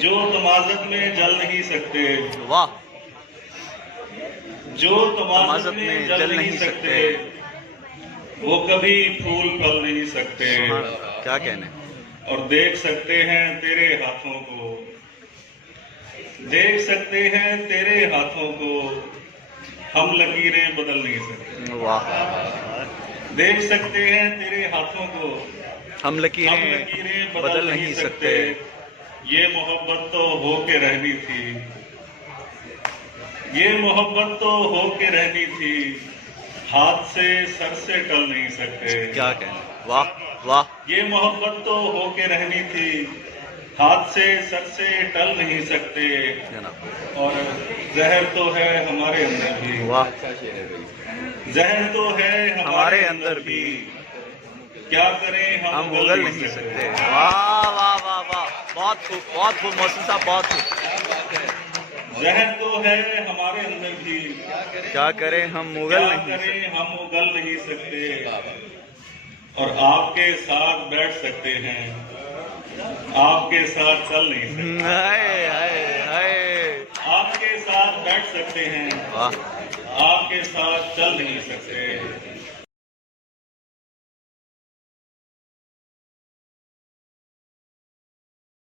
जो तमाज़त में जल नहीं सकते, वाह, जो तमाज़त में जल नहीं सकते, वो कभी फूल फल नहीं सकते। क्या कहने। और देख सकते हैं तेरे हाथों को, देख सकते हैं तेरे हाथों को, हम लकीरें बदल नहीं सकते। वाह, देख सकते हैं तेरे हाथों को, हम लकीरें बदल नहीं सकते। ये मोहब्बत तो हो के रहनी थी, ये मोहब्बत तो हो के रहनी थी, हाथ से सर से टल नहीं सकते। क्या कहने, वाह वाह, ये मोहब्बत तो हो के रहनी थी, हाथ से सर से टल नहीं सकते। जनाब, और जहर तो है हमारे अंदर भी, वाह, जहर तो है हमारे अंदर भी, क्या करें हम उगल नहीं सकते। वाह वाह वाह वाह, बहुत खूब मोहसिन साहब, बहुत खूब। जहर तो है हमारे अंदर भी, क्या करें हम उगल क्या नहीं सकते। करें हम उगल नहीं सकते। और आपके साथ बैठ सकते हैं, आपके साथ चल नहीं सकते। हाय हाय हाय, आपके साथ बैठ सकते हैं, वाह, आपके साथ चल नहीं सकते।